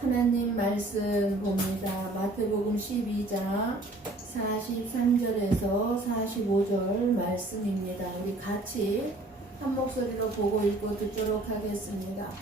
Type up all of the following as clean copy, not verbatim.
하나님 말씀 봅니다. 마태복음 12장 43절에서 45절 말씀입니다. 우리 같이 한 목소리로 보고 읽고 듣도록 하겠습니다.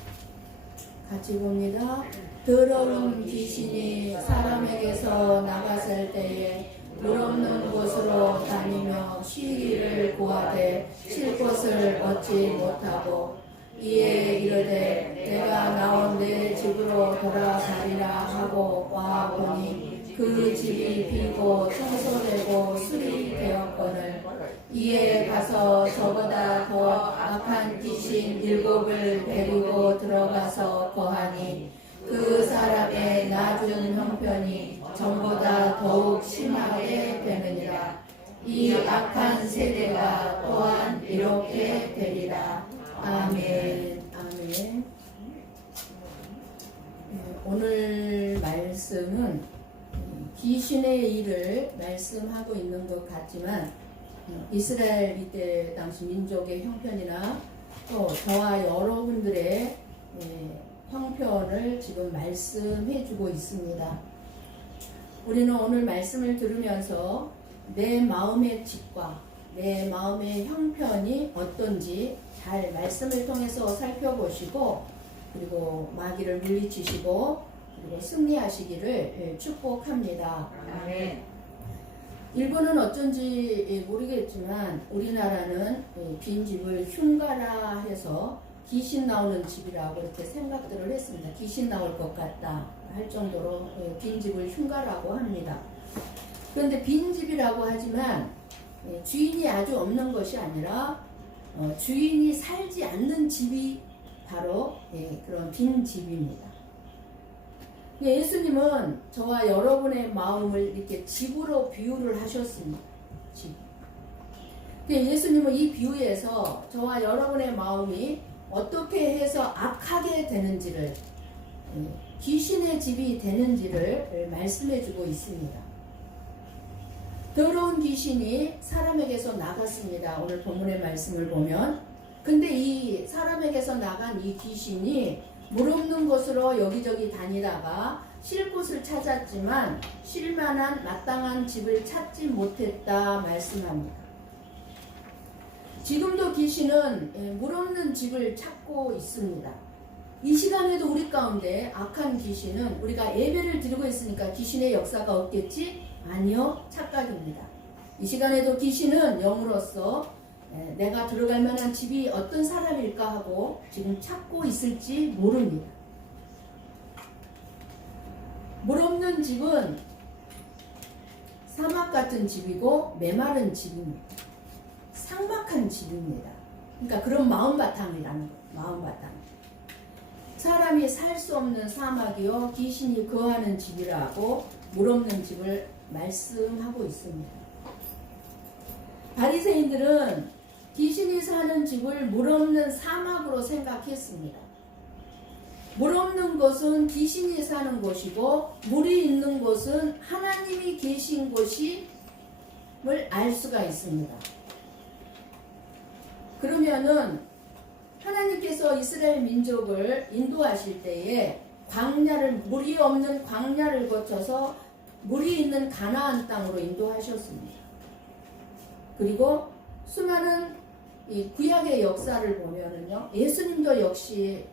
같이 봅니다. 더러운 귀신이 사람에게서 나갔을 때에 물 없는 곳으로 다니며 쉬기를 구하되 쉴 곳을 얻지 못하고 이에 이르되 내가 나온 내 집으로 돌아가리라 하고 와 보니 그 집이 비고 청소되고 수리되었거늘 이에 가서 저보다 더 악한 귀신 7을 데리고 들어가서 거하니 그 사람의 낮은 형편이 전보다 더욱 심하게 되느니라. 이 악한 세대가 또한 이렇게 되리라. 아멘. 아멘. 오늘 말씀은 귀신의 일을 말씀하고 있는 것 같지만 이스라엘 이때 당시 민족의 형편이나 또 저와 여러분들의 형편을 지금 말씀해 주고 있습니다. 우리는 오늘 말씀을 들으면서 내 마음의 짓과 내 마음의 형편이 어떤지 잘 말씀을 통해서 살펴보시고 그리고 마귀를 물리치시고 그리고 승리하시기를 축복합니다. 아멘. 일본은 어쩐지 모르겠지만 우리나라는 빈집을 흉가라 해서 귀신 나오는 집이라고 이렇게 생각들을 했습니다. 귀신 나올 것 같다 할 정도로 빈집을 흉가라고 합니다. 그런데 빈집이라고 하지만 주인이 아주 없는 것이 아니라 주인이 살지 않는 집이 바로 그런 빈집입니다. 예수님은 저와 여러분의 마음을 이렇게 집으로 비유를 하셨습니다. 집. 예수님은 이 비유에서 저와 여러분의 마음이 어떻게 해서 악하게 되는지를 귀신의 집이 되는지를 말씀해 주고 있습니다. 더러운 귀신이 사람에게서 나갔습니다. 오늘 본문의 말씀을 보면 근데 이 사람에게서 나간 이 귀신이 물 없는 곳으로 여기저기 다니다가 쉴 곳을 찾았지만 쉴 만한 마땅한 집을 찾지 못했다 말씀합니다. 지금도 귀신은 물 없는 집을 찾고 있습니다. 이 시간에도 우리 가운데 악한 귀신은 우리가 예배를 드리고 있으니까 귀신의 역사가 없겠지? 아니요, 착각입니다. 이 시간에도 귀신은 영으로서 내가 들어갈 만한 집이 어떤 사람일까 하고 지금 찾고 있을지 모릅니다. 물 없는 집은 사막 같은 집이고 메마른 집입니다. 삭막한 집입니다. 그러니까 그런 마음바탕이라는 거예요. 마음바탕. 사람이 살 수 없는 사막이요 귀신이 거하는 집이라고 물 없는 집을 말씀하고 있습니다. 바리새인들은 귀신이 사는 집을 물 없는 사막으로 생각했습니다. 물 없는 곳은 귀신이 사는 곳이고 물이 있는 곳은 하나님이 계신 곳임을 알 수가 있습니다. 그러면은 하나님께서 이스라엘 민족을 인도하실 때에 물이 없는 광야를 거쳐서 물이 있는 가나안 땅으로 인도하셨습니다. 그리고 수많은 이 구약의 역사를 보면은요, 예수님도 역시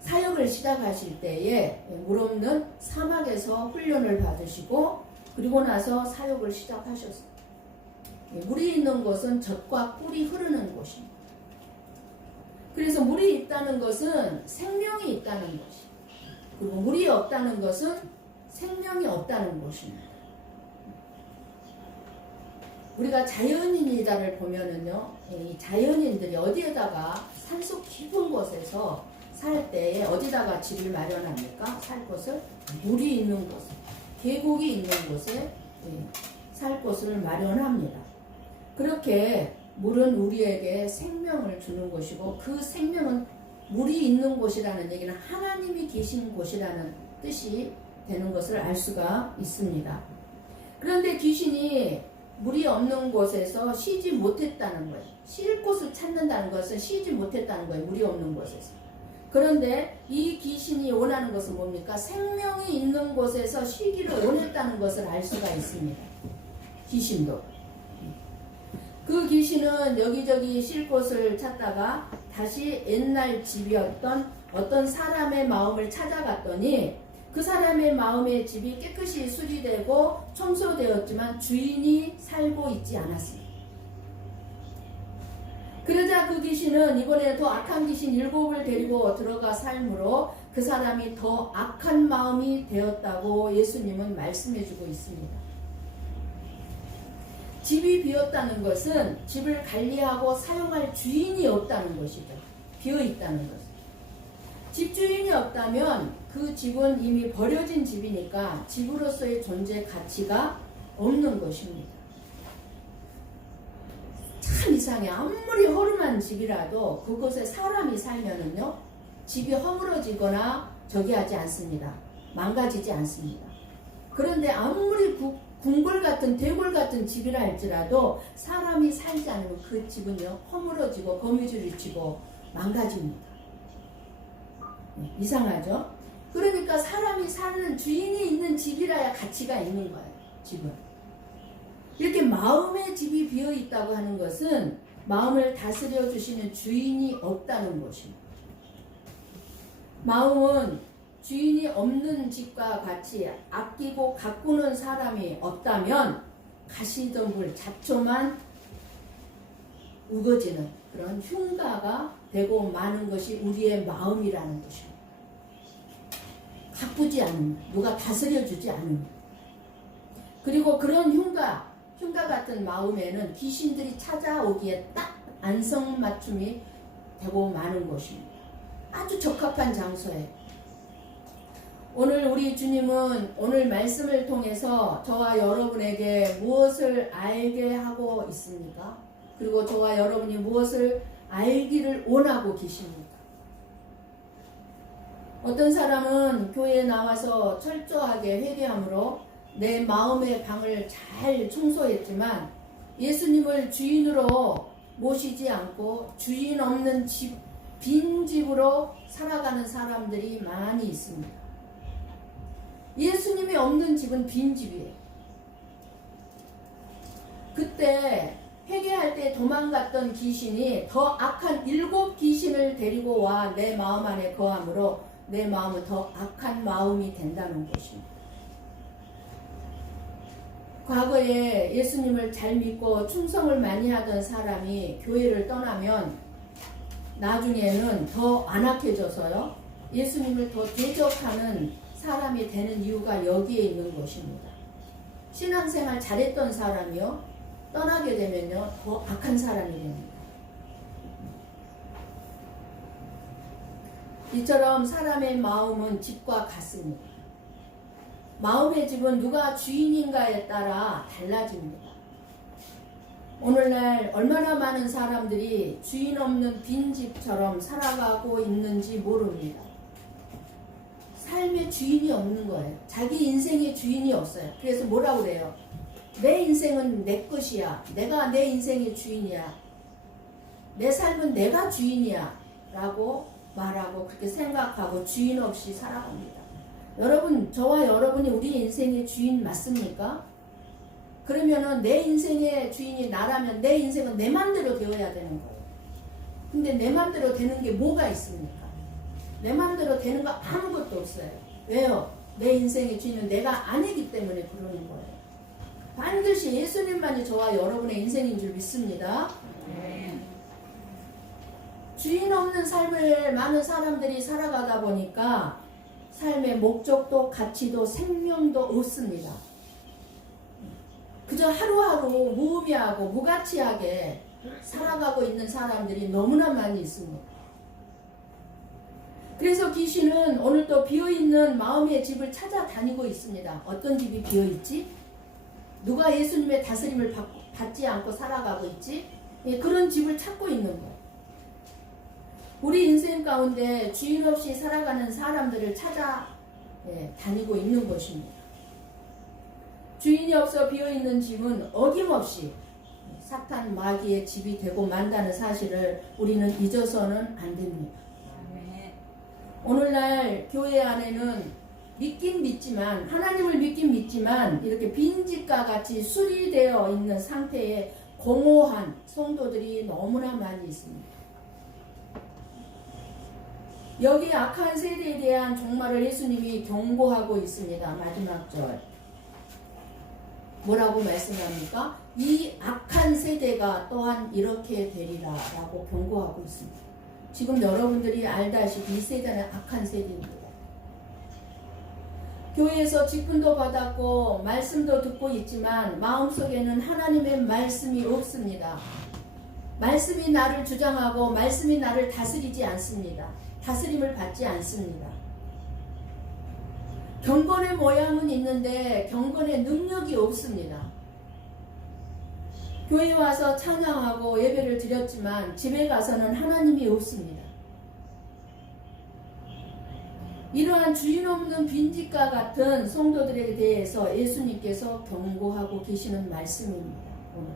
사역을 시작하실 때에 물 없는 사막에서 훈련을 받으시고 그리고 나서 사역을 시작하셨습니다. 물이 있는 곳은 젖과 꿀이 흐르는 곳입니다. 그래서 물이 있다는 것은 생명이 있다는 것입니다. 그리고 물이 없다는 것은 생명이 없다는 것입니다. 우리가 자연인이다를 보면은요, 이 자연인들이 어디에다가 산속 깊은 곳에서 살 때에 어디다가 집을 마련합니까? 살 곳을 물이 있는 곳, 계곡이 있는 곳에 살 곳을 마련합니다. 그렇게 물은 우리에게 생명을 주는 것이고 그 생명은 물이 있는 곳이라는 얘기는 하나님이 계신 곳이라는 뜻이 되는 것을 알 수가 있습니다. 그런데 귀신이 물이 없는 곳에서 쉬지 못했다는 거예요. 쉴 곳을 찾는다는 것은 쉬지 못했다는 거예요. 물이 없는 곳에서. 그런데 이 귀신이 원하는 것은 뭡니까? 생명이 있는 곳에서 쉬기를 원했다는 것을 알 수가 있습니다. 귀신도. 그 귀신은 여기저기 쉴 곳을 찾다가 다시 옛날 집이었던 어떤 사람의 마음을 찾아갔더니 그 사람의 마음의 집이 깨끗이 수리되고 청소되었지만 주인이 살고 있지 않았습니다. 그러자 그 귀신은 이번에 더 악한 귀신 7을 데리고 들어가 삶으로 그 사람이 더 악한 마음이 되었다고 예수님은 말씀해주고 있습니다. 집이 비었다는 것은 집을 관리하고 사용할 주인이 없다는 것이죠. 비어있다는 것은. 집주인이 없다면 그 집은 이미 버려진 집이니까 집으로서의 존재 가치가 없는 것입니다. 참 이상해. 아무리 허름한 집이라도 그곳에 사람이 살면은요, 집이 허물어지거나 저기 하지 않습니다. 망가지지 않습니다. 그런데 아무리 궁궐 같은 대궐 같은 집이라 할지라도 사람이 살지 않으면 그 집은요, 허물어지고 거미줄이 치고 망가집니다. 이상하죠? 그러니까 사람이 사는 주인이 있는 집이라야 가치가 있는 거예요. 집은. 이렇게 마음의 집이 비어 있다고 하는 것은 마음을 다스려 주시는 주인이 없다는 것입니다. 마음은 주인이 없는 집과 같이 아끼고 가꾸는 사람이 없다면 가시덤불 잡초만 우거지는 그런 흉가가 되고 마는 것이 우리의 마음이라는 것입니다. 가꾸지 않는, 누가 다스려주지 않는. 그리고 그런 흉가 같은 마음에는 귀신들이 찾아오기에 딱 안성맞춤이 되고 마는 것입니다. 아주 적합한 장소에. 오늘 우리 주님은 오늘 말씀을 통해서 저와 여러분에게 무엇을 알게 하고 있습니까? 그리고 저와 여러분이 무엇을 알기를 원하고 계십니까? 어떤 사람은 교회에 나와서 철저하게 회개함으로 내 마음의 방을 잘 청소했지만 예수님을 주인으로 모시지 않고 주인 없는 집, 빈 집으로 살아가는 사람들이 많이 있습니다. 예수님이 없는 집은 빈 집이에요. 그때 회개할 때 도망갔던 귀신이 더 악한 7 귀신을 데리고 와 내 마음 안에 거함으로 내 마음은 더 악한 마음이 된다는 것입니다. 과거에 예수님을 잘 믿고 충성을 많이 하던 사람이 교회를 떠나면 나중에는 더 안악해져서요, 예수님을 더 대적하는 사람이 되는 이유가 여기에 있는 것입니다. 신앙생활 잘했던 사람이요, 떠나게 되면요, 더 악한 사람이 됩니다. 이처럼 사람의 마음은 집과 같습니다. 마음의 집은 누가 주인인가에 따라 달라집니다. 오늘날 얼마나 많은 사람들이 주인 없는 빈집처럼 살아가고 있는지 모릅니다. 삶의 주인이 없는 거예요. 자기 인생의 주인이 없어요. 그래서 뭐라고 그래요? 내 인생은 내 것이야. 내가 내 인생의 주인이야. 내 삶은 내가 주인이야. 라고 말하고 그렇게 생각하고 주인 없이 살아갑니다. 여러분, 저와 여러분이 우리 인생의 주인 맞습니까? 그러면은 내 인생의 주인이 나라면 내 인생은 내 맘대로 되어야 되는 거예요. 근데 내 맘대로 되는 게 뭐가 있습니까? 내 맘대로 되는 거 아무것도 없어요. 왜요? 내 인생의 주인은 내가 아니기 때문에 그러는 거예요. 반드시 예수님만이 저와 여러분의 인생인 줄 믿습니다. 주인 없는 삶을 많은 사람들이 살아가다 보니까 삶의 목적도 가치도 생명도 없습니다. 그저 하루하루 무의미하고 무가치하게 살아가고 있는 사람들이 너무나 많이 있습니다. 그래서 귀신은 오늘도 비어있는 마음의 집을 찾아다니고 있습니다. 어떤 집이 비어있지? 누가 예수님의 다스림을 받지 않고 살아가고 있지? 그런 집을 찾고 있는 거예요. 우리 인생 가운데 주인 없이 살아가는 사람들을 찾아 다니고 있는 것입니다. 주인이 없어 비어있는 집은 어김없이 사탄 마귀의 집이 되고 만다는 사실을 우리는 잊어서는 안 됩니다. 오늘날 교회 안에는 믿긴 믿지만, 하나님을 믿긴 믿지만 이렇게 빈집과 같이 수리되어 있는 상태의 공허한 성도들이 너무나 많이 있습니다. 여기 악한 세대에 대한 종말을 예수님이 경고하고 있습니다. 마지막 절 뭐라고 말씀합니까? 이 악한 세대가 또한 이렇게 되리라 라고 경고하고 있습니다. 지금 여러분들이 알다시피 이 세대는 악한 세대입니다. 교회에서 직분도 받았고 말씀도 듣고 있지만 마음속에는 하나님의 말씀이 없습니다. 말씀이 나를 주장하고 말씀이 나를 다스리지 않습니다. 다스림을 받지 않습니다. 경건의 모양은 있는데 경건의 능력이 없습니다. 교회에 와서 찬양하고 예배를 드렸지만 집에 가서는 하나님이 없습니다. 이러한 주인 없는 빈집과 같은 성도들에 대해서 예수님께서 경고하고 계시는 말씀입니다. 오늘.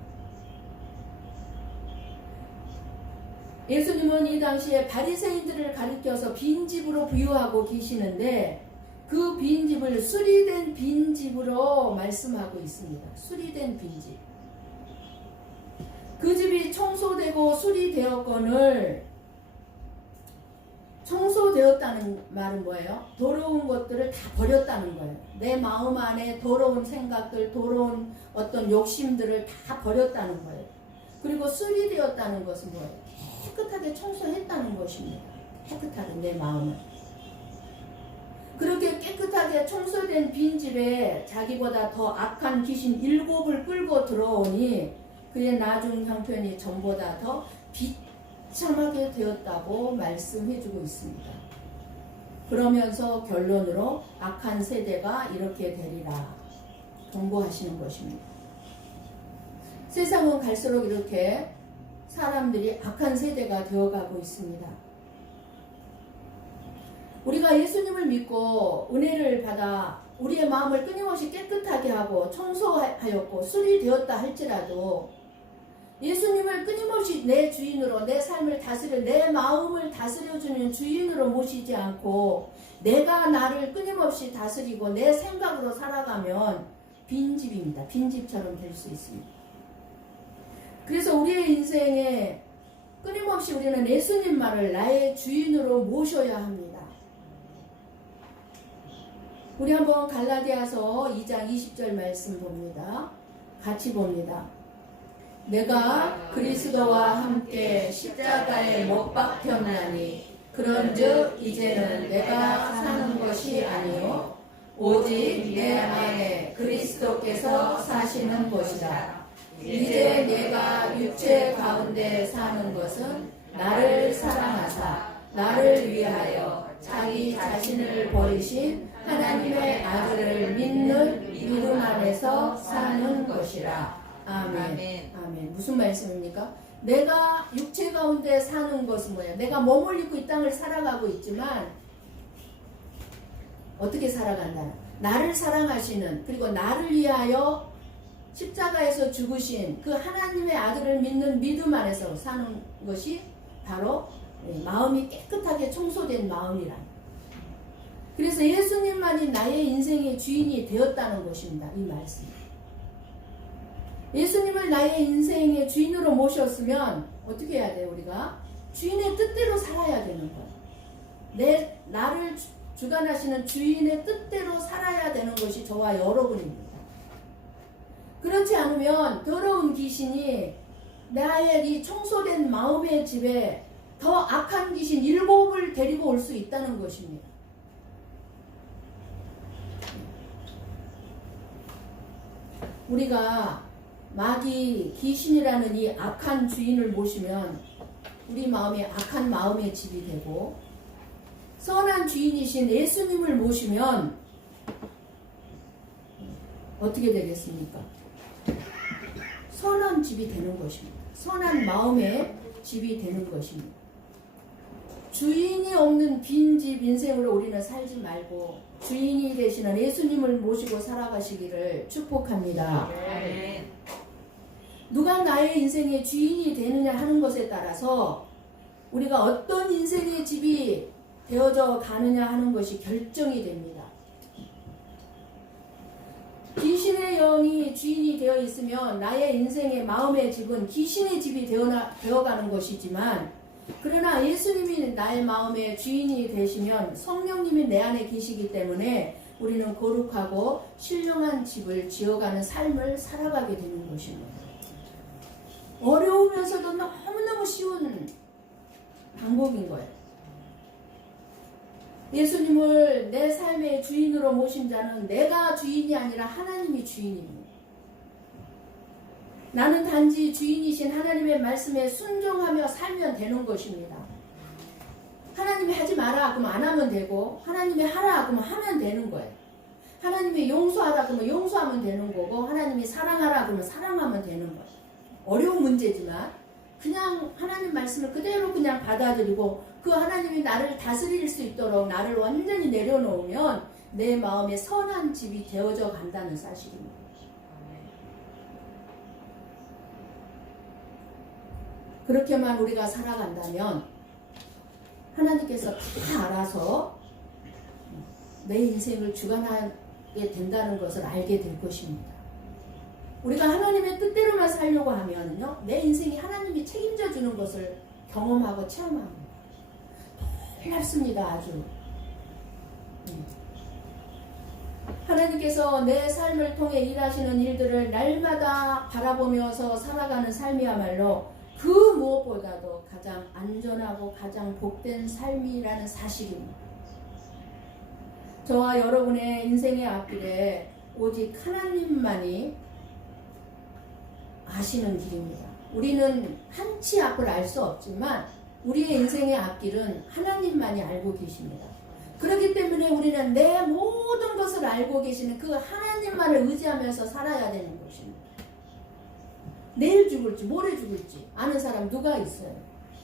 예수님은 이 당시에 바리새인들을 가리켜서 빈집으로 비유하고 계시는데 그 빈집을 수리된 빈집으로 말씀하고 있습니다. 수리된 빈집. 그 집이 청소되고 수리되었거늘, 청소되었다는 말은 뭐예요? 더러운 것들을 다 버렸다는 거예요. 내 마음 안에 더러운 생각들, 더러운 어떤 욕심들을 다 버렸다는 거예요. 그리고 수리되었다는 것은 뭐예요? 깨끗하게 청소했다는 것입니다. 깨끗하게 내 마음을. 그렇게 깨끗하게 청소된 빈집에 자기보다 더 악한 귀신 7을 끌고 들어오니 그의 나중 형편이 전보다 더 비참하게 되었다고 말씀해주고 있습니다. 그러면서 결론으로 악한 세대가 이렇게 되리라 경고하시는 것입니다. 세상은 갈수록 이렇게 사람들이 악한 세대가 되어가고 있습니다. 우리가 예수님을 믿고 은혜를 받아 우리의 마음을 끊임없이 깨끗하게 하고 청소하였고 수리되었다 할지라도 예수님을 끊임없이 내 주인으로 내 삶을 다스려 내 마음을 다스려주는 주인으로 모시지 않고 내가 나를 끊임없이 다스리고 내 생각으로 살아가면 빈집입니다. 빈집처럼 될 수 있습니다. 그래서 우리의 인생에 끊임없이 우리는 예수님만을 나의 주인으로 모셔야 합니다. 우리 한번 갈라디아서 2장 20절 말씀 봅니다. 같이 봅니다. 내가 그리스도와 함께 십자가에 못 박혔나니 그런즉 이제는 내가 사는 것이 아니요 오직 내 안에 그리스도께서 사시는 것이라. 이제 내가 육체 가운데 사는 것은 나를 사랑하사 나를 위하여 자기 자신을 버리신 하나님의 아들을 믿는 믿음 안에서 사는 것이라. 아멘. 아멘. 무슨 말씀입니까? 내가 육체 가운데 사는 것은 뭐야? 내가 몸을 입고 이 땅을 살아가고 있지만 어떻게 살아간다? 나를 사랑하시는, 그리고 나를 위하여 십자가에서 죽으신 그 하나님의 아들을 믿는 믿음 안에서 사는 것이 바로 마음이 깨끗하게 청소된 마음이란. 그래서 예수님만이 나의 인생의 주인이 되었다는 것입니다. 이 말씀. 예수님을 나의 인생의 주인으로 모셨으면 어떻게 해야 돼요? 우리가 주인의 뜻대로 살아야 되는 거예요. 나를 주관하시는 주인의 뜻대로 살아야 되는 것이 저와 여러분입니다. 그렇지 않으면 더러운 귀신이 나의 이 청소된 마음의 집에 더 악한 귀신 7을 데리고 올 수 있다는 것입니다. 우리가 마귀 귀신이라는 이 악한 주인을 모시면 우리 마음이 악한 마음의 집이 되고, 선한 주인이신 예수님을 모시면 어떻게 되겠습니까? 선한 집이 되는 것입니다. 선한 마음의 집이 되는 것입니다. 주인이 없는 빈집 인생으로 우리는 살지 말고 주인이 되시는 예수님을 모시고 살아가시기를 축복합니다. 네. 누가 나의 인생의 주인이 되느냐 하는 것에 따라서 우리가 어떤 인생의 집이 되어져 가느냐 하는 것이 결정이 됩니다. 귀신의 영이 주인이 되어 있으면 나의 인생의 마음의 집은 귀신의 집이 되어가는 것이지만, 그러나 예수님이 나의 마음의 주인이 되시면 성령님이 내 안에 계시기 때문에 우리는 거룩하고 신령한 집을 지어가는 삶을 살아가게 되는 것입니다. 어려우면서도 너무너무 쉬운 방법인 거예요. 예수님을 내 삶의 주인으로 모신 자는 내가 주인이 아니라 하나님이 주인입니다. 나는 단지 주인이신 하나님의 말씀에 순종하며 살면 되는 것입니다. 하나님이 하지 마라 그러면 안 하면 되고, 하나님이 하라 그러면 하면 되는 거예요. 하나님이 용서하라 그러면 용서하면 되는 거고, 하나님이 사랑하라 그러면 사랑하면 되는 거예요. 어려운 문제지만 그냥 하나님 말씀을 그대로 그냥 받아들이고, 그 하나님이 나를 다스릴 수 있도록 나를 완전히 내려놓으면 내 마음에 선한 집이 되어져 간다는 사실입니다. 그렇게만 우리가 살아간다면 하나님께서 다 알아서 내 인생을 주관하게 된다는 것을 알게 될 것입니다. 우리가 하나님의 뜻대로만 살려고 하면요, 내 인생이 하나님이 책임져 주는 것을 경험하고 체험합니다. 놀랍습니다. 아주. 하나님께서 내 삶을 통해 일하시는 일들을 날마다 바라보면서 살아가는 삶이야말로 그 무엇보다도 가장 안전하고 가장 복된 삶이라는 사실입니다. 저와 여러분의 인생의 앞길에 오직 하나님만이 아시는 길입니다. 우리는 한치 앞을 알 수 없지만 우리의 인생의 앞길은 하나님만이 알고 계십니다. 그렇기 때문에 우리는 내 모든 것을 알고 계시는 그 하나님만을 의지하면서 살아야 되는 것입니다. 내일 죽을지 모레 죽을지 아는 사람 누가 있어요?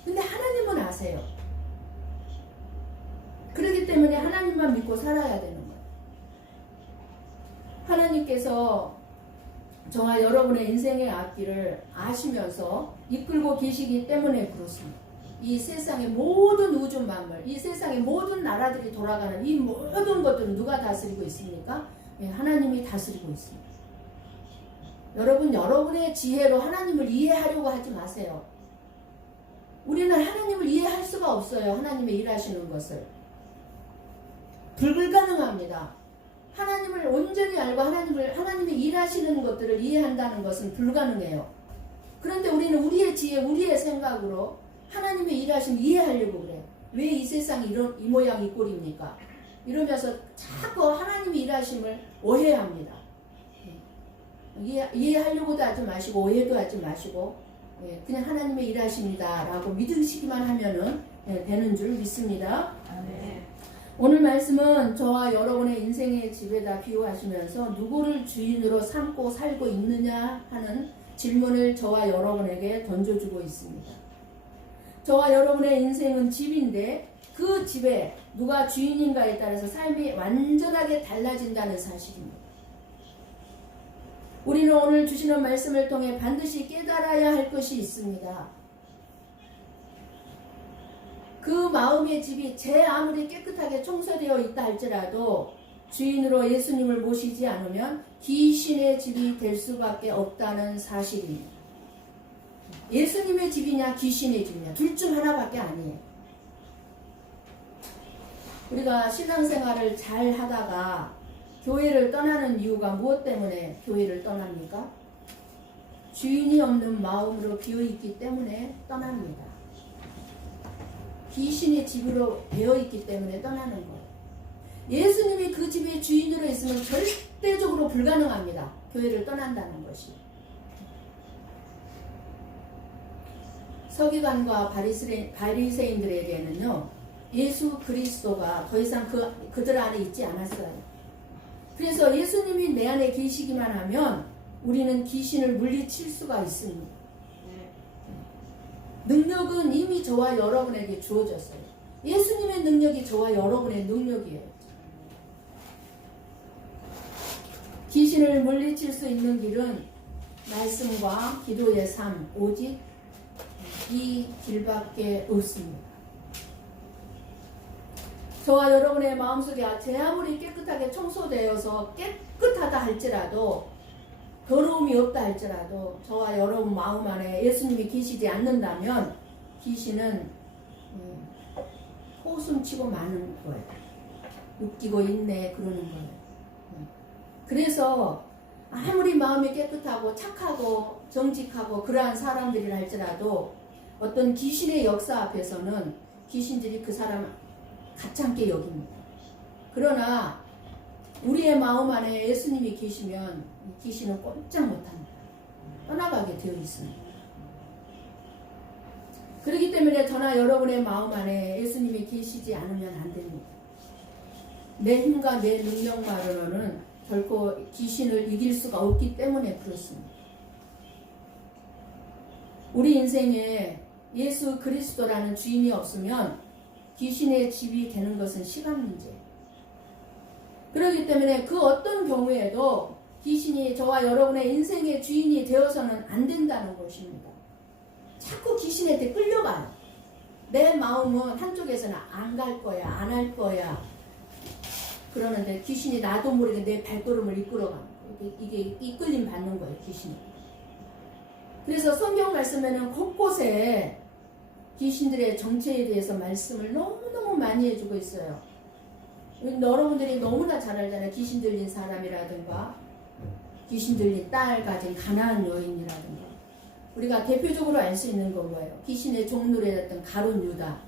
근데 하나님은 아세요. 그렇기 때문에 하나님만 믿고 살아야 되는 거예요. 하나님께서 저와 여러분의 인생의 앞길을 아시면서 이끌고 계시기 때문에 그렇습니다. 이 세상의 모든 우주 만물, 이 세상의 모든 나라들이 돌아가는 이 모든 것들은 누가 다스리고 있습니까? 네, 하나님이 다스리고 있습니다. 여러분, 여러분의 지혜로 하나님을 이해하려고 하지 마세요. 우리는 하나님을 이해할 수가 없어요. 하나님의 일하시는 것을. 불가능합니다. 하나님을 온전히 알고 하나님의 일하시는 것들을 이해한다는 것은 불가능해요. 그런데 우리는 우리의 지혜, 우리의 생각으로 하나님의 일하심을 이해하려고 그래요. 왜 이 세상이 이 모양 이 꼴입니까? 이러면서 자꾸 하나님의 일하심을 오해합니다. 이해하려고도 하지 마시고 오해도 하지 마시고 그냥 하나님의 일하십니다 라고 믿으시기만 하면은 되는 줄 믿습니다. 네. 오늘 말씀은 저와 여러분의 인생의 집에다 비유하시면서 누구를 주인으로 삼고 살고 있느냐 하는 질문을 저와 여러분에게 던져주고 있습니다. 저와 여러분의 인생은 집인데 그 집에 누가 주인인가에 따라서 삶이 완전하게 달라진다는 사실입니다. 우리는 오늘 주시는 말씀을 통해 반드시 깨달아야 할 것이 있습니다. 그 마음의 집이 제 아무리 깨끗하게 청소되어 있다 할지라도 주인으로 예수님을 모시지 않으면 귀신의 집이 될 수밖에 없다는 사실입니다. 예수님의 집이냐 귀신의 집이냐 둘 중 하나밖에 아니에요. 우리가 신앙생활을 잘 하다가 교회를 떠나는 이유가 무엇 때문에 교회를 떠납니까? 주인이 없는 마음으로 비어있기 때문에 떠납니다. 귀신의 집으로 되어있기 때문에 떠나는 거예요. 예수님이 그 집의 주인으로 있으면 절대적으로 불가능합니다. 교회를 떠난다는 것이. 서기관과 바리새인들에게는요, 예수 그리스도가 더 이상 그들 안에 있지 않았어요. 그래서 예수님이 내 안에 계시기만 하면 우리는 귀신을 물리칠 수가 있습니다. 능력은 이미 저와 여러분에게 주어졌어요. 예수님의 능력이 저와 여러분의 능력이에요. 귀신을 물리칠 수 있는 길은 말씀과 기도의 삶, 오직 이 길밖에 없습니다. 저와 여러분의 마음속에 제 아무리 깨끗하게 청소되어서 깨끗하다 할지라도, 더러움이 없다 할지라도 저와 여러분 마음 안에 예수님이 계시지 않는다면 귀신은 호숨치고 마는 거예요. 웃기고 있네 그러는 거예요. 그래서 아무리 마음이 깨끗하고 착하고 정직하고 그러한 사람들이라 할지라도 어떤 귀신의 역사 앞에서는 귀신들이 그 사람 가찮게 여깁니다. 그러나 우리의 마음 안에 예수님이 계시면 귀신은 꼼짝 못합니다. 떠나가게 되어 있습니다. 그렇기 때문에 저나 여러분의 마음 안에 예수님이 계시지 않으면 안 됩니다. 내 힘과 내 능력만으로는 결코 귀신을 이길 수가 없기 때문에 그렇습니다. 우리 인생에 예수 그리스도라는 주인이 없으면 귀신의 집이 되는 것은 시간 문제예요. 그렇기 때문에 그 어떤 경우에도 귀신이 저와 여러분의 인생의 주인이 되어서는 안 된다는 것입니다. 자꾸 귀신한테 끌려가요. 내 마음은 한쪽에서는 안 갈 거야, 안 할 거야. 그러는데 귀신이 나도 모르게 내 발걸음을 이끌어가는 거예요. 이게 이끌림 받는 거예요, 귀신이. 그래서 성경 말씀에는 곳곳에 귀신들의 정체에 대해서 말씀을 너무너무 많이 해주고 있어요. 여러분들이 너무나 잘 알잖아요. 귀신 들린 사람이라든가 귀신 들린 딸 가진 가나안 여인이라든가. 우리가 대표적으로 알 수 있는 건 뭐예요? 귀신의 종노래 했던 가룟 유다.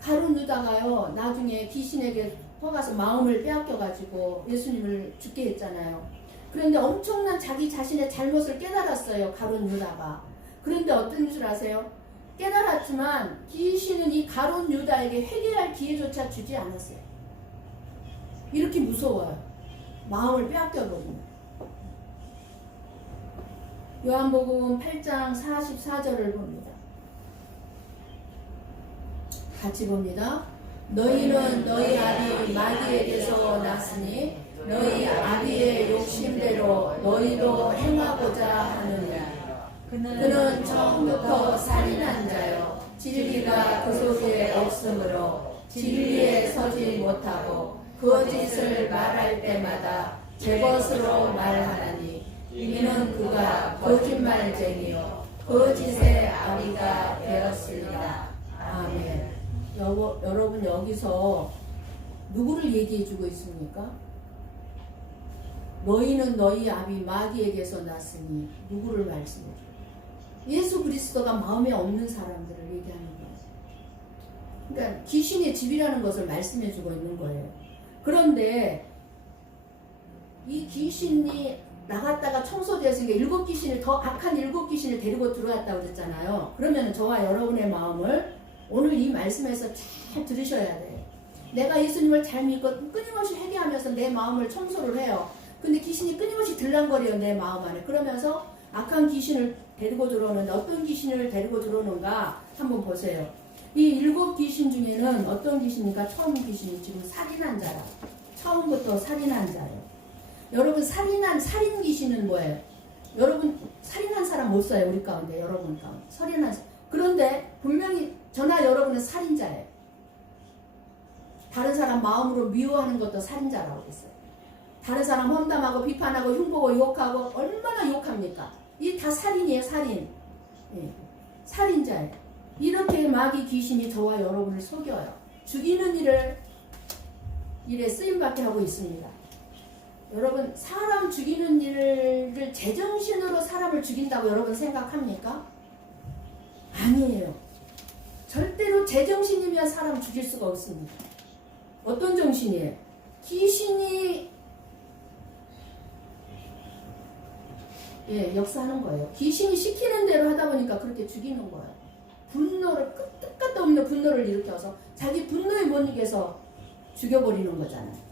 가룟 유다가요, 나중에 귀신에게 퍼가서 마음을 빼앗겨가지고 예수님을 죽게 했잖아요. 그런데 엄청난 자기 자신의 잘못을 깨달았어요, 가룟 유다가. 그런데 어떤 줄 아세요? 깨달았지만 귀신은 이 가룟 유다에게 회개할 기회조차 주지 않았어요. 이렇게 무서워요. 마음을 빼앗겨버립니다. 요한복음 8장 44절을 봅니다. 같이 봅니다. 너희는 너희 아비 마귀에게서 났으니 너희 아비의 욕심대로 너희도 행하고자 하느냐. 그는 처음부터 살인한 자요 진리가 그 속에 없으므로 진리에 서지 못하고 거짓을 말할 때마다 제 것으로 말하나니 이는 그가 거짓말쟁이요 거짓의 아비가 되었습니다. 아멘. 여러분 여기서 누구를 얘기해주고 있습니까? 너희는 너희 아비 마귀에게서 났으니 누구를 말씀해줘요? 예수 그리스도가 마음에 없는 사람들을 얘기하는 거예요. 그러니까 귀신의 집이라는 것을 말씀해주고 있는 거예요. 그런데 이 귀신이 나갔다가 청소되었으니까 7귀신을 더 악한 7귀신을 데리고 들어왔다고 그랬잖아요. 그러면 저와 여러분의 마음을 오늘 이 말씀에서 잘 들으셔야 돼요. 내가 예수님을 잘 믿고 끊임없이 회개하면서 내 마음을 청소를 해요. 근데 귀신이 끊임없이 들랑거려요, 내 마음 안에. 그러면서 악한 귀신을 데리고 들어오는데 어떤 귀신을 데리고 들어오는가 한번 보세요. 이 7귀신 중에는 어떤 귀신입니까? 처음 귀신이 지금 살인한 자라. 처음부터 살인한 자예요. 여러분 살인 귀신은 뭐예요? 여러분 살인한 사람 못 써요, 우리 가운데. 여러분 가운데 살인한 사람. 그런데 분명히 저나 여러분은 살인자예요. 다른 사람 마음으로 미워하는 것도 살인자라고 했어요. 다른 사람 험담하고 비판하고 흉보고 욕하고 얼마나 욕합니까? 이게 다 살인이에요, 살인. 예. 살인자예요. 이렇게 마귀 귀신이 저와 여러분을 속여요. 죽이는 일에 쓰임받게 하고 있습니다. 여러분 사람 죽이는 일을 제정신으로 사람을 죽인다고 여러분 생각합니까? 아니에요. 절대로 제정신이면 사람 죽일 수가 없습니다. 어떤 정신이에요? 귀신이 역사하는 거예요. 귀신이 시키는 대로 하다 보니까 그렇게 죽이는 거예요. 분노를 끝도 없는 분노를 일으켜서 자기 분노에 못 이겨서 죽여버리는 거잖아요.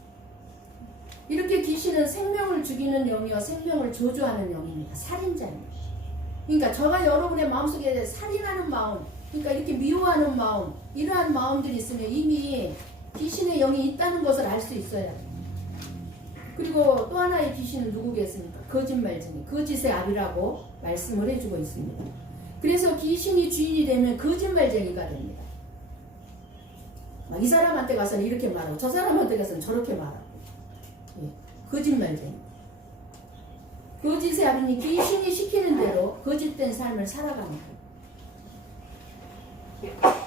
이렇게 귀신은 생명을 죽이는 영이요 생명을 저주하는 영입니다. 살인자입니다. 그러니까 저가 여러분의 마음속에 살인하는 마음, 그러니까 이렇게 미워하는 마음, 이러한 마음들이 있으면 이미 귀신의 영이 있다는 것을 알 수 있어야 돼요. 그리고 또 하나의 귀신은 누구겠습니까? 거짓말쟁이, 거짓의 아비라고 말씀을 해주고 있습니다. 그래서 귀신이 주인이 되면 거짓말쟁이가 됩니다. 막 이 사람한테 가서는 이렇게 말하고 저 사람한테 가서는 저렇게 말하고. 예, 거짓말쟁이. 거짓의 아비니 귀신이 시키는 대로 거짓된 삶을 살아가는 거예요.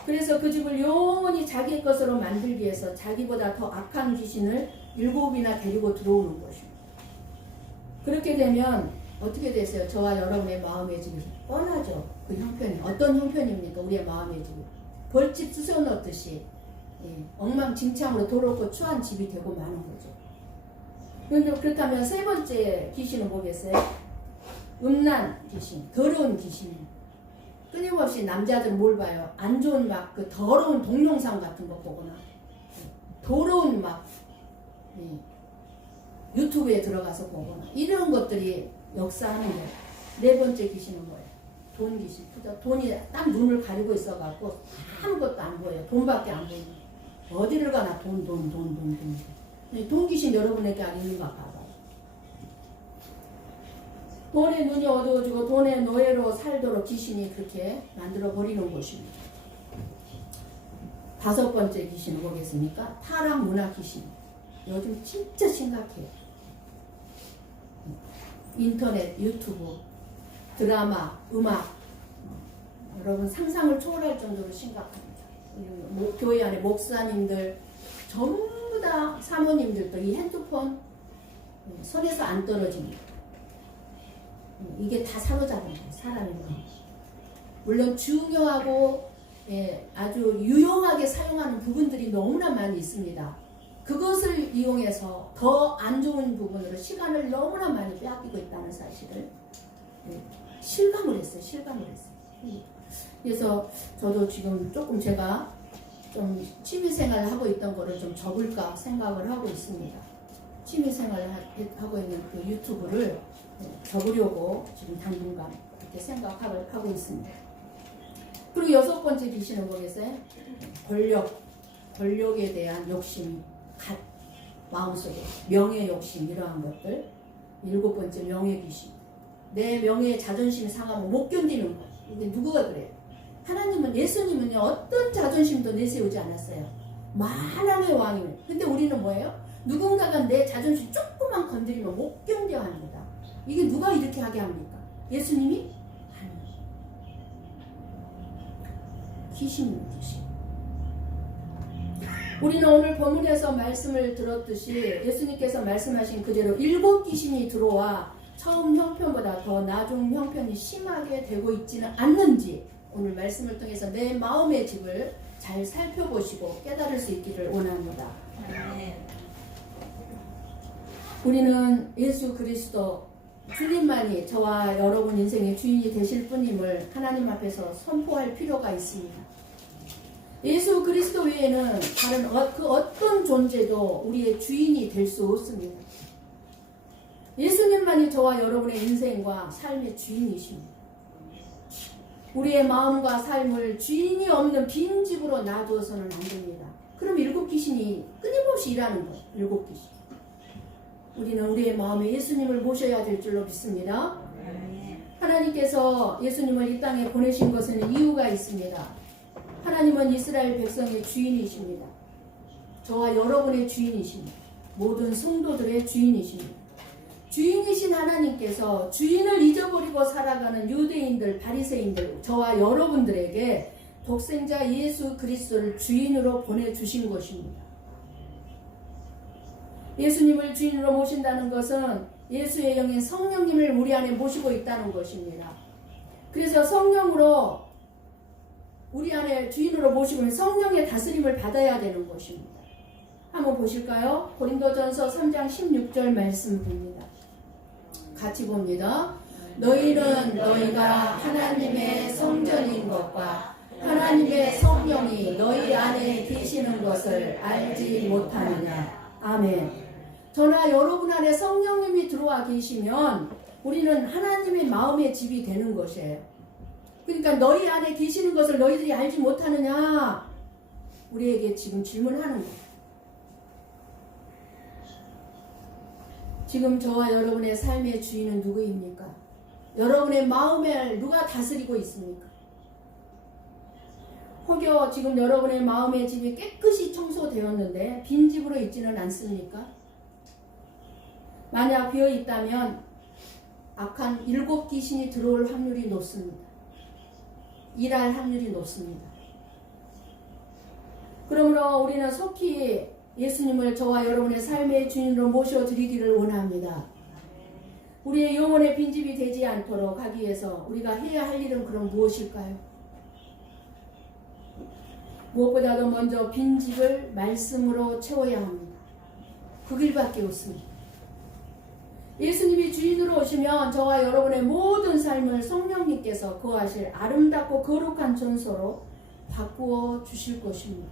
그래서 그 집을 영원히 자기의 것으로 만들기 위해서 자기보다 더 악한 귀신을 7이나 데리고 들어오는 것입니다. 그렇게 되면 어떻게 되세요? 저와 여러분의 마음의 집이 뻔하죠. 그 형편이 어떤 형편입니까? 우리의 마음의 집이 벌집 쑤셔 넣듯이 엉망진창으로 더럽고 추한 집이 되고 마는 거죠. 그런데 그렇다면 세 번째 귀신은 뭐겠어요? 음란 귀신, 더러운 귀신. 끊임없이 남자들은 뭘 봐요? 안 좋은 막 그 더러운 동영상 같은 거 보거나 더러운 막 유튜브에 들어가서 보거나 이런 것들이 역사하는 거예요. 네 번째 귀신은 뭐예요? 돈 귀신. 돈이 딱 눈을 가리고 있어갖고 아무것도 안 보여요. 돈밖에 안 보여요. 어디를 가나 돈. 돈 귀신 여러분에게 안 있는가 봐봐요. 돈의 눈이 어두워지고 돈의 노예로 살도록 귀신이 그렇게 만들어 버리는 것입니다. 다섯 번째 귀신은 뭐겠습니까? 타락 문화 귀신. 요즘 진짜 심각해요. 인터넷, 유튜브, 드라마, 음악 여러분 상상을 초월할 정도로 심각합니다. 교회 안에 목사님들 전부 다 사모님들도 이 핸드폰 손에서 안 떨어집니다. 이게 다 사로잡은 거예요. 사람의 마음. 물론 중요하고 아주 유용하게 사용하는 부분들이 너무나 많이 있습니다. 그것을 이용해서 더 안 좋은 부분으로 시간을 너무나 많이 빼앗기고 있다는 사실을 실감을 했어요. 그래서 저도 지금 조금 제가 좀 취미생활을 하고 있던 거를 좀 접을까 생각을 하고 있습니다. 취미생활을 하고 있는 그 유튜브를 접으려고 지금 당분간 그렇게 생각하고 있습니다. 그리고 여섯 번째 귀신은 뭐겠어요? 권력에 대한 욕심, 마음속에 명예 욕심 이러한 것들. 일곱 번째 명예 귀신. 내 명예의 자존심이 상하면 못 견디는 거예요. 이게 누구가 그래요? 하나님은 예수님은요 어떤 자존심도 내세우지 않았어요. 만왕의 왕이에요. 근데 우리는 뭐예요? 누군가가 내 자존심 조금만 건드리면 못 견뎌 합니다. 이게 누가 이렇게 하게 합니까? 예수님이? 아니요. 귀신입니다. 귀신. 우리는 오늘 본문에서 말씀을 들었듯이 예수님께서 말씀하신 그대로 7 귀신이 들어와 처음 형편보다 더 나중 형편이 심하게 되고 있지는 않는지 오늘 말씀을 통해서 내 마음의 집을 잘 살펴보시고 깨달을 수 있기를 원합니다. 우리는 예수 그리스도 주님만이 저와 여러분 인생의 주인이 되실 분임을 하나님 앞에서 선포할 필요가 있습니다. 예수 그리스도 외에는 다른 그 어떤 존재도 우리의 주인이 될 수 없습니다. 예수님만이 저와 여러분의 인생과 삶의 주인이십니다. 우리의 마음과 삶을 주인이 없는 빈집으로 놔두어서는 안 됩니다. 그럼 7 귀신이 끊임없이 일하는 거예요. 7 귀신. 우리는 우리의 마음에 예수님을 모셔야 될 줄로 믿습니다. 하나님께서 예수님을 이 땅에 보내신 것은 이유가 있습니다. 하나님은 이스라엘 백성의 주인이십니다. 저와 여러분의 주인이십니다. 모든 성도들의 주인이십니다. 주인이신 하나님께서 주인을 잊어버리고 살아가는 유대인들, 바리새인들, 저와 여러분들에게 독생자 예수 그리스도를 주인으로 보내주신 것입니다. 예수님을 주인으로 모신다는 것은 예수의 영인 성령님을 우리 안에 모시고 있다는 것입니다. 그래서 성령으로 우리 안에 주인으로 모시고 성령의 다스림을 받아야 되는 것입니다. 한번 보실까요? 고린도전서 3장 16절 말씀 봅니다. 같이 봅니다. 너희는 너희가 하나님의 성전인 것과 하나님의 성령이 너희 안에 계시는 것을 알지 못하느냐. 아멘. 저나 여러분 안에 성령님이 들어와 계시면 우리는 하나님의 마음의 집이 되는 것이에요. 그러니까 너희 안에 계시는 것을 너희들이 알지 못하느냐. 우리에게 지금 질문하는 거예요. 지금 저와 여러분의 삶의 주인은 누구입니까? 여러분의 마음을 누가 다스리고 있습니까? 혹여 지금 여러분의 마음의 집이 깨끗이 청소되었는데 빈집으로 있지는 않습니까? 만약 비어 있다면 악한 7 귀신이 들어올 확률이 높습니다. 일할 확률이 높습니다. 그러므로 우리는 속히 예수님을 저와 여러분의 삶의 주인으로 모셔드리기를 원합니다. 우리의 영혼의 빈집이 되지 않도록 하기 위해서 우리가 해야 할 일은 그럼 무엇일까요? 무엇보다도 먼저 빈집을 말씀으로 채워야 합니다. 그 길밖에 없습니다. 예수님이 주인으로 오시면 저와 여러분의 모든 삶을 성령님께서 거하실 아름답고 거룩한 전소로 바꾸어 주실 것입니다.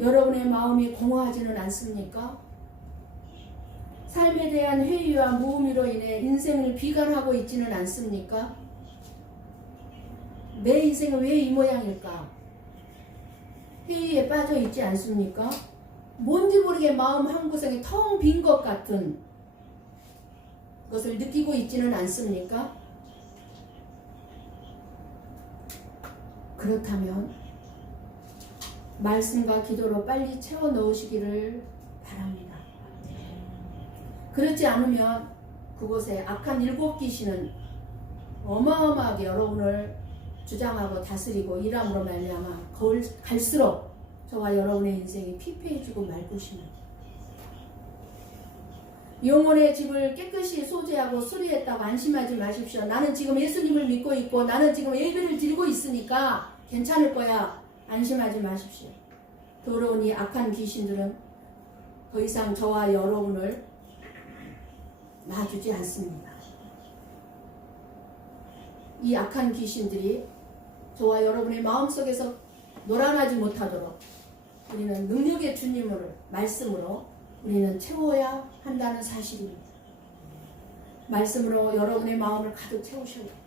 여러분의 마음이 공허하지는 않습니까? 삶에 대한 회의와 무의미로 인해 인생을 비관하고 있지는 않습니까? 내 인생은 왜 이 모양일까? 회의에 빠져 있지 않습니까? 뭔지 모르게 마음 한구석이 텅 빈 것 같은 것을 느끼고 있지는 않습니까? 그렇다면 말씀과 기도로 빨리 채워 넣으시기를 바랍니다. 그렇지 않으면 그곳에 악한 7 귀신은 어마어마하게 여러분을 주장하고 다스리고 일함으로 말미암아 갈수록 저와 여러분의 인생이 피폐해지고 말 것입니다. 영혼의 집을 깨끗이 소재하고 수리했다고 안심하지 마십시오. 나는 지금 예수님을 믿고 있고 나는 지금 예배를 드리고 있으니까 괜찮을 거야. 안심하지 마십시오. 더러운 이 악한 귀신들은 더 이상 저와 여러분을 놔주지 않습니다. 이 악한 귀신들이 저와 여러분의 마음속에서 놀아나지 못하도록 우리는 능력의 주님을 말씀으로 우리는 채워야 한다는 사실입니다. 말씀으로 여러분의 마음을 가득 채우셔야 합니다.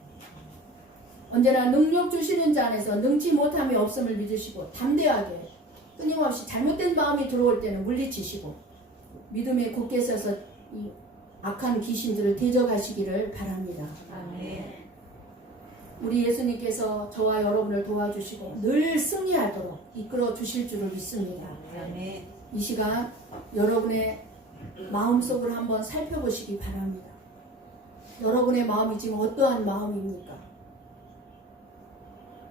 언제나 능력 주시는 자 안에서 능치 못함이 없음을 믿으시고 담대하게 끊임없이 잘못된 마음이 들어올 때는 물리치시고 믿음에 굳게 서서 이 악한 귀신들을 대적하시기를 바랍니다. 아멘. 우리 예수님께서 저와 여러분을 도와주시고 늘 승리하도록 이끌어 주실 줄을 믿습니다. 아멘. 이 시간 여러분의 마음속을 한번 살펴보시기 바랍니다. 여러분의 마음이 지금 어떠한 마음입니까?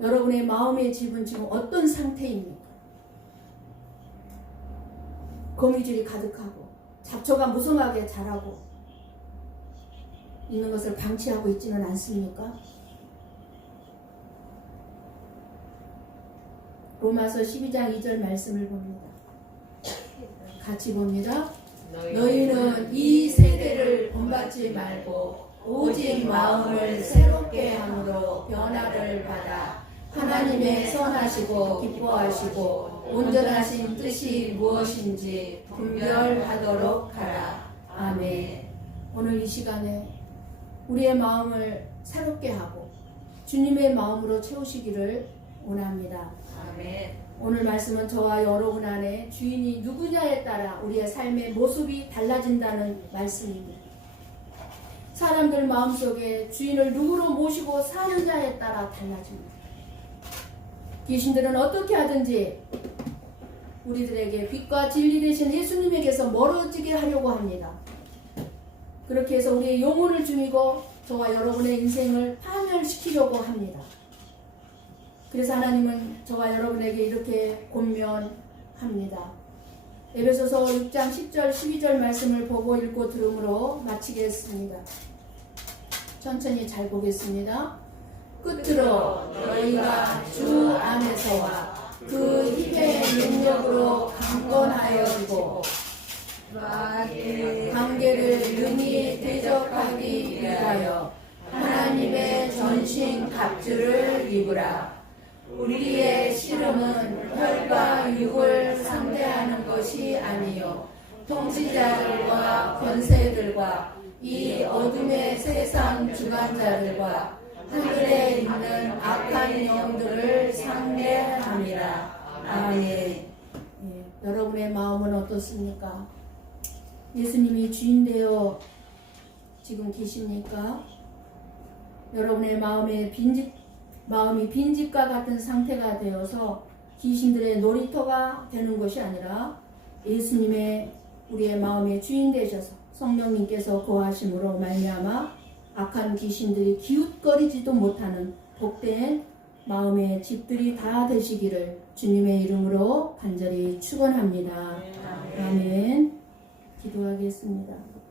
여러분의 마음의 집은 지금 어떤 상태입니까? 거미줄이 가득하고 잡초가 무성하게 자라고 있는 것을 방치하고 있지는 않습니까? 로마서 12장 2절 말씀을 봅니다. 같이 봅니다. 너희는 이 세대를 본받지 말고 오직 마음을 새롭게 함으로 변화를 받아 하나님의 선하시고 기뻐하시고 온전하신 뜻이 무엇인지 분별하도록 하라. 아멘. 오늘 이 시간에 우리의 마음을 새롭게 하고 주님의 마음으로 채우시기를 원합니다. 아멘. 오늘 말씀은 저와 여러분 안에 주인이 누구냐에 따라 우리의 삶의 모습이 달라진다는 말씀입니다. 사람들 마음속에 주인을 누구로 모시고 사는 자에 따라 달라집니다. 귀신들은 어떻게 하든지 우리들에게 빛과 진리 되신 예수님에게서 멀어지게 하려고 합니다. 그렇게 해서 우리의 영혼을 죽이고 저와 여러분의 인생을 파멸시키려고 합니다. 그래서 하나님은 저와 여러분에게 이렇게 권면합니다. 에베소서 6장 10절 12절 말씀을 보고 읽고 들음으로 마치겠습니다. 천천히 잘 보겠습니다. 끝으로 너희가 주 안에서와 그 힘의 능력으로 강건하여지고 관계를 능히 대적하기 위하여 하나님의 전신 갑주를 입으라. 우리의 씨름은 혈과 육을 상대하는 것이 아니요 통치자들과 권세들과 이 어둠의 세상 주관자들과 하늘에 있는 악한 영들을 상대함이라. 아멘. 여러분의 마음은 어떻습니까? 예수님이 주인 되어 지금 계십니까? 여러분의 마음이 빈집과 같은 상태가 되어서 귀신들의 놀이터가 되는 것이 아니라 예수님의 우리의 마음의 주인 되셔서 성령님께서 거하심으로 말미암아 악한 귀신들이 기웃거리지도 못하는 복된 마음의 집들이 다 되시기를 주님의 이름으로 간절히 축원합니다. 아멘. 기도하겠습니다.